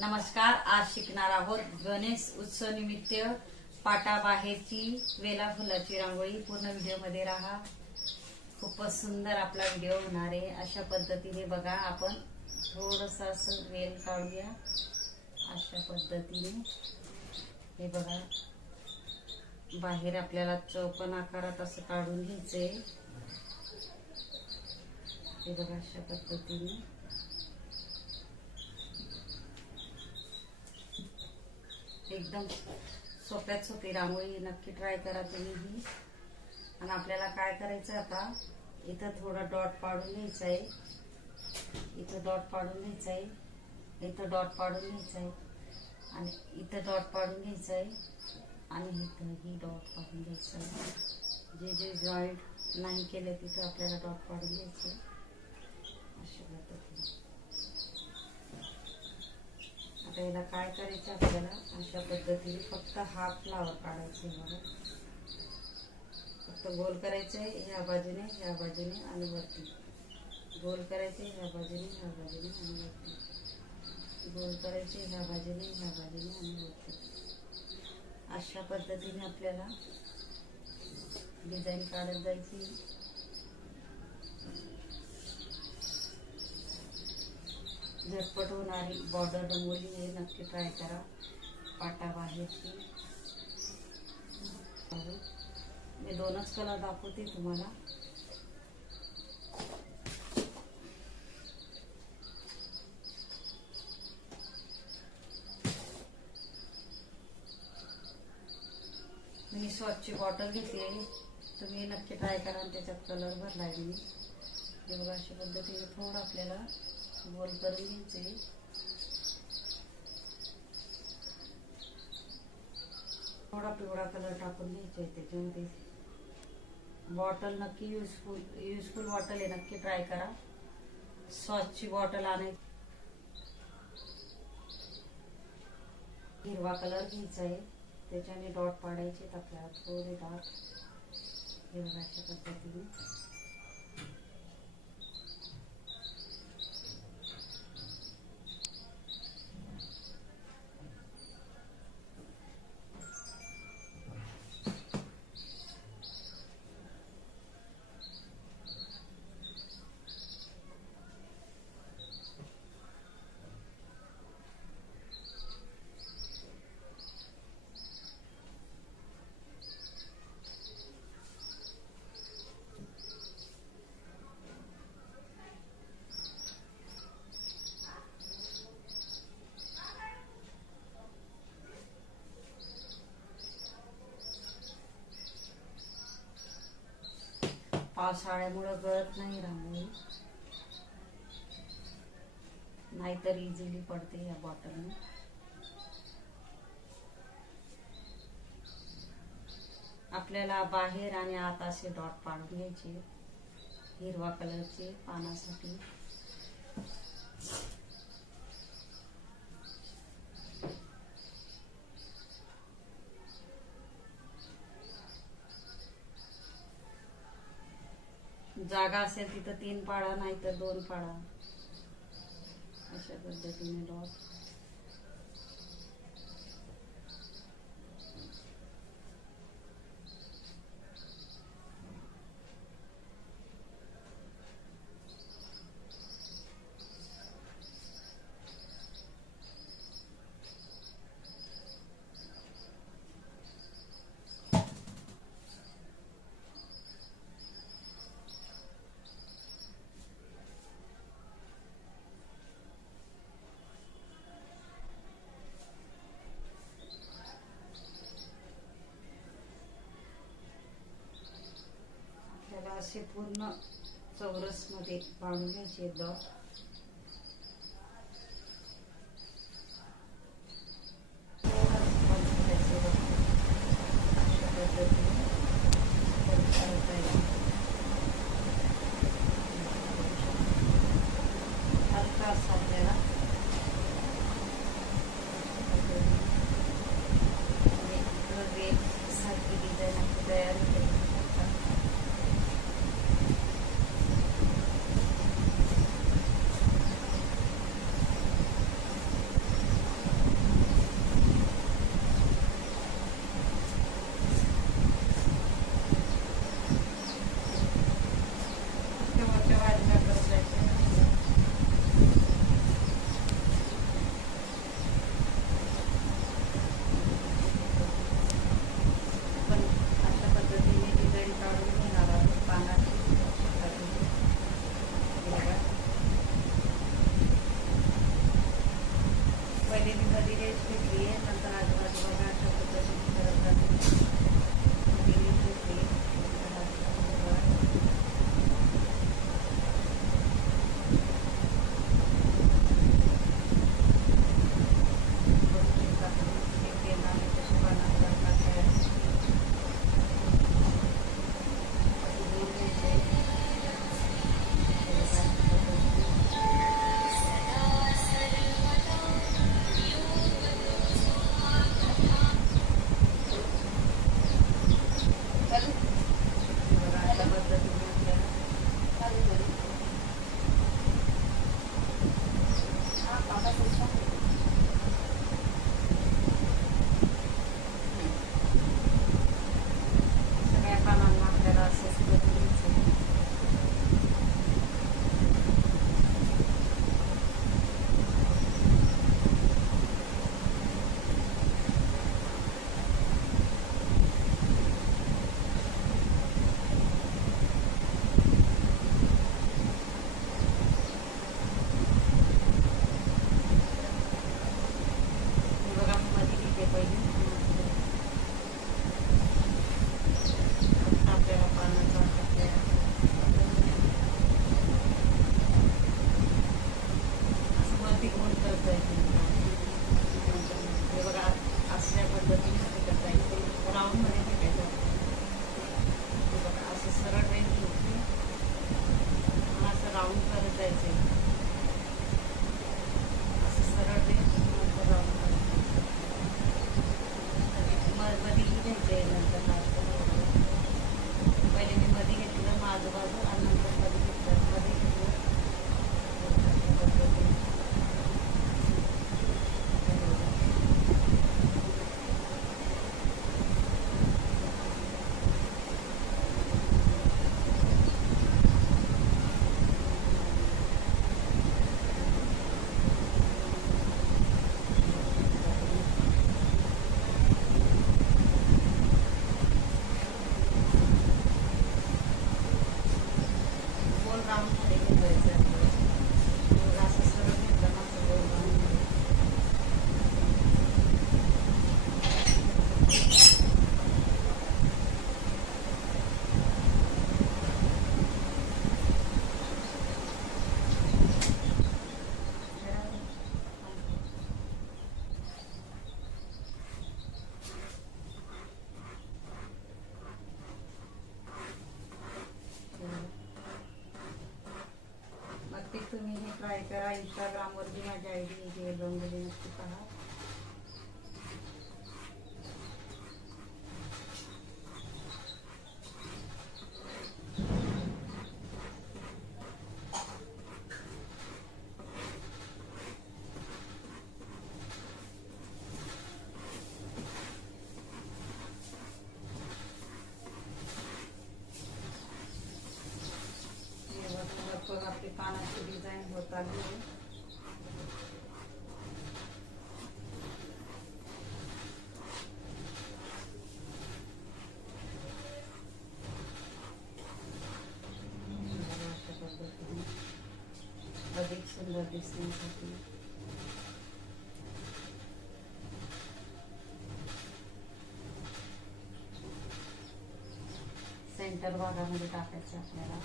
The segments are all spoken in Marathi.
नमस्कार. आज शिकणार आहोत गणेश उत्सव निमित्त पाटाबाहेरची वेला फुलाची रांगोळी. पूर्ण व्हिडिओ मध्ये राहा. खूपच सुंदर आपला व्हिडिओ होणार आहे. अशा पद्धतीने बघा, आपण थोडंसं असं वेल काढूया. अशा पद्धतीने हे बघा, बाहेर आपल्याला चौकोन आकारात असं काढून घ्यायचंय. हे बघा, अशा पद्धतीने एकदम सोप्यात सोपी रांगोळी नक्की ट्राय करा तुम्ही ही. आणि आपल्याला काय करायचं, आता इथं थोडा डॉट पाडून घ्यायचा आहे. इथं डॉट पाडून घ्यायचा आहे. इथं डॉट पाडून घ्यायचा आहे. आणि इथं डॉट पाडून घ्यायचा आहे. आणि इथं ही डॉट पाडून घ्यायचं आहे. जे जे जॉईंट नाही केले तिथं आपल्याला डॉट पाडून घ्यायचं आहे. अशा पद्धतीने आता याला काय करायचं, आपल्याला अशा पद्धतीने फक्त हाफ फ्लावर काढायचे. बघा, फक्त गोल करायचंय ह्या बाजूने, ह्या बाजूने आणि वरती. गोल करायचे ह्या बाजूने, ह्या बाजूने आणि वरती. गोल करायचे ह्या बाजूने, ह्या बाजूने आणि वरती. अशा पद्धतीने आपल्याला डिझाईन काढत जायची. झटपट होणारी बॉर्डर रंगोली हे नक्की ट्राय करा. पाटाबाहेरची मी दोनच कलर दाखवते तुम्हाला. मी स्वच्छ बॉटल घेतली, तुम्ही नक्की ट्राय करा. आणि त्याच्यात कलर भरलाय मी. हे बघा, अशा पद्धतीने थोडं आपल्याला गोल करून घ्यायचे. थोडा पिवळा कलर टाकून घ्यायचे त्याच्यामध्ये. बॉटल नक्की युजफुल बॉटल आहे, नक्की ट्राय करा. स्वच्छ बॉटल आणायची. हिरवा कलर घ्यायचा आहे, त्याच्याने डॉट पाडायचे आपल्याला, थोडे डॉट. हे बघा, अशा पद्धतीने पावसाळ्यामुळे गळत नाही रांगोळी, नाहीतर इझिली पडते या बॉटलने. आपल्याला बाहेर आणि आत असे डॉट पाडून घ्यायचे हिरवा कलरचे पानासाठी. जागा असेल तिथं 3 पाडा, नाहीतर 2 पाडा. अशा पद्धतीने डॉट. असे पूर्ण चौरस मध्ये बांधून घ्यायचे डॉट. हलका असा आपल्याला सारखी डिझाईन तयार होते. पहिले मी मध्ये रेस्ट घेतली आहे, नंतर आजूबाजू बघा अशा पद्धतीने करत जाते. मध्ये रेस्ट घेतली तुम्ही हे ट्राय करा. इंस्टाग्रामवरती माझी आयडी आहे, रंगोली नक्की पहा. आपली पानाची डिझाईन होत आली आहे. अधिक सुंदर दिसण्यासाठी सेंटर भागामध्ये टाकायचे आपल्याला.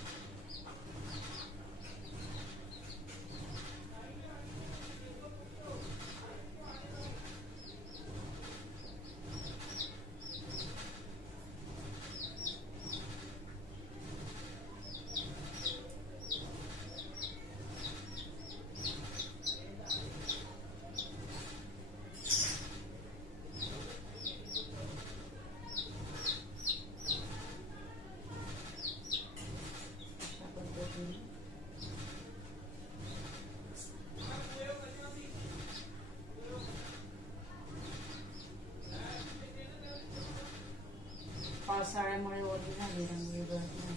पावसाळ्यामुळे ओली झाली रंगोळी गळत नाही.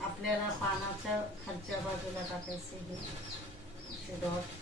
आपल्याला पानाच्या खालच्या बाजूला टाकायचे हे डॉट.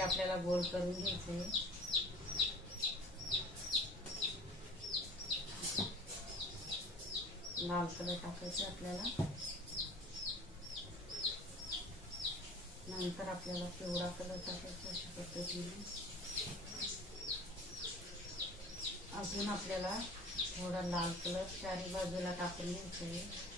आपल्याला गोल करून घ्यायचं आहे. लाल कलर टाकायचं आपल्याला. नंतर आपल्याला पिवळा कलर टाकायचा अशा पद्धतीने. अजून आपल्याला थोडा लाल कलर चारी बाजूला टाकून घ्यायचा आहे.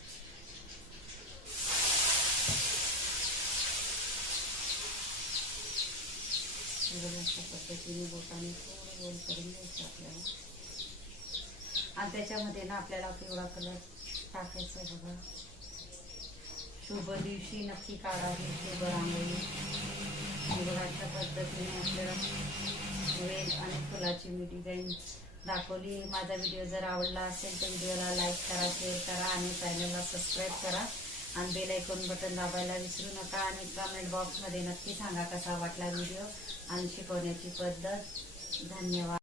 अशा पद्धतीने बोटाने थोडं गोल करून घ्यायचं आपल्याला. आणि त्याच्यामध्ये ना आपल्याला पिवळा कलर टाकायचा आहे बघा. शुभ दिवशी नक्की काढावी शुभ रांगोळी. अशा पद्धतीने आपल्याला वेल आणि फुलाची मी डिझाईन दाखवली. माझा व्हिडिओ जर आवडला असेल तर व्हिडिओला लाईक करा, शेअर करा आणि चॅनलला सबस्क्राईब करा आणि बेल आयकॉन बटन दाबायला विसरू नका. आणि कमेंट बॉक्समध्ये नक्की सांगा कसा वाटला व्हिडिओ आणि शिकवण्याची पद्धत. धन्यवाद.